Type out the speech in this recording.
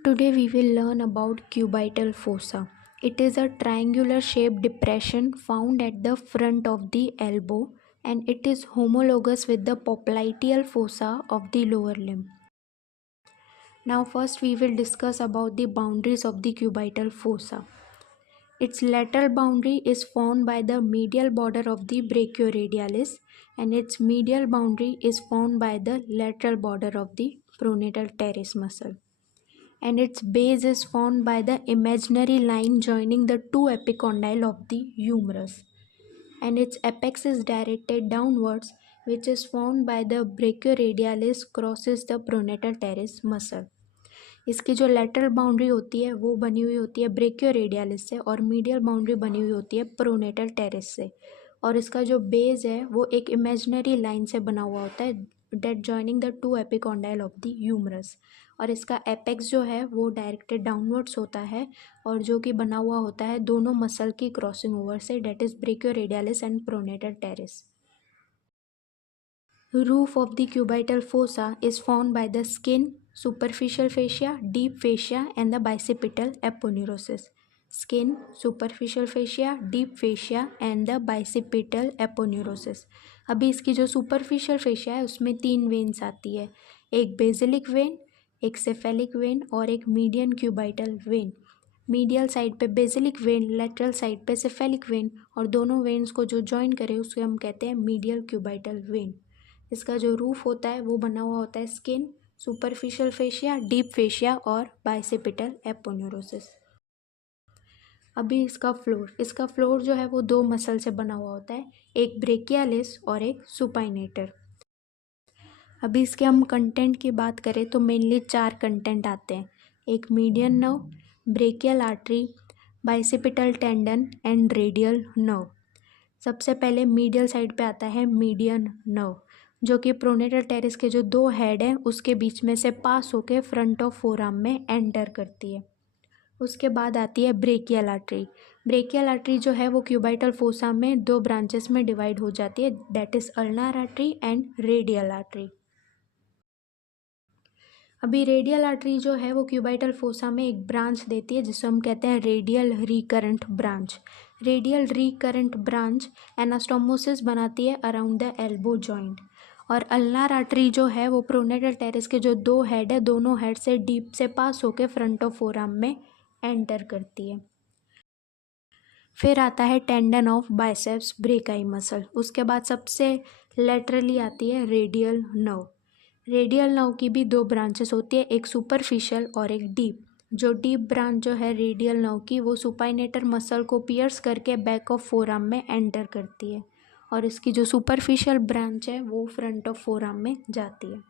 Today we will learn about cubital fossa. It is a triangular shaped depression found at the front of the elbow and it is homologous with the popliteal fossa of the lower limb. Now first we will discuss about the boundaries of the cubital fossa. Its lateral boundary is formed by the medial border of the brachioradialis and its medial boundary is formed by the lateral border of the pronator teres muscle. And its base is formed by the imaginary line joining the two epicondyle of the humerus, and its apex is directed downwards, which is formed by the brachioradialis crosses the pronator teres muscle. इसकी जो lateral boundary होती है वो बनी हुई होती है brachioradialis से और मीडियल बाउंड्री बनी हुई होती है प्रोनेटल टेरेस से, और इसका जो बेस है वो एक इमेजिनरी लाइन से बना हुआ होता है that joining the two epicondyle of the humerus, और इसका एपेक्स जो है वो डायरेक्टेड डाउनवर्ड्स होता है और जो कि बना हुआ होता है दोनों मसल की क्रॉसिंग ओवर से, that is brachioradialis and pronator teres. Roof of the cubital fossa is formed by the skin, superficial fascia, deep fascia and the bicipital aponeurosis. Skin, superficial fascia, deep fascia and the bicipital aponeurosis. अभी इसकी जो superficial fascia है उसमें 3 veins आती है, एक basilic vein, एक cephalic vein और एक median cubital when. Medial side पे बेसिलिक वेन, लेटरल साइड पे सेफेलिक वेन, और दोनों वेन्स को जो ज्वाइन करे उसको हम कहते हैं मीडियल क्यूबाइटल वेन. इसका जो रूफ होता है वो बना हुआ होता है skin, superficial fascia, deep fascia और बाइसेपिटल एपोन्यूरोसिस. अभी इसका फ्लोर जो है वो 2 मसल से बना हुआ होता है, एक ब्रेकियालिस और एक सुपाइनेटर. अभी इसके हम कंटेंट की बात करें तो मेनली 4 कंटेंट आते हैं, एक median nerve, brachial artery, bicipital tendon and radial nerve. सबसे पहले मीडियल साइड पे आता है मीडियन नर्व, जो कि प्रोनेटल टेरेस के जो 2 हेड हैं उसके बीच में से पास होकर फ्रंट ऑफ फोरआर्म में एंटर करती है. उसके बाद आती है ब्रेकियल आर्टरी. ब्रेकियल आर्टरी जो है वो क्यूबाइटल फोसा में 2 ब्रांचेस में डिवाइड हो जाती है, that is ulnar artery and radial artery. अभी रेडियल आर्टरी जो है वो क्यूबाइटल फोसा में एक ब्रांच देती है जिसे हम कहते हैं radial recurrent branch. Radial recurrent branch anastomosis बनाती है अराउंड द एल्बो जॉइंट, और अल्नार आर्टरी जो है वो प्रोनेटल टेरेस के जो 2 हेड है दोनों हेड से डीप से पास होकर फ्रंट ऑफ फोरआर्म में एंटर करती है. फिर आता है tendon of biceps brachii muscle. उसके बाद सबसे लेटरली आती है रेडियल नर्व. रेडियल नर्व की भी 2 ब्रांचेस होती है, एक सुपरफिशियल और एक डीप. जो डीप ब्रांच जो है रेडियल नर्व की वो सुपाइनेटर मसल को पियर्स करके बैक ऑफ फोरआर्म में एंटर करती है, और इसकी जो सुपरफिशियल ब्रांच है वो फ्रंट ऑफ फोरआर्म में जाती है.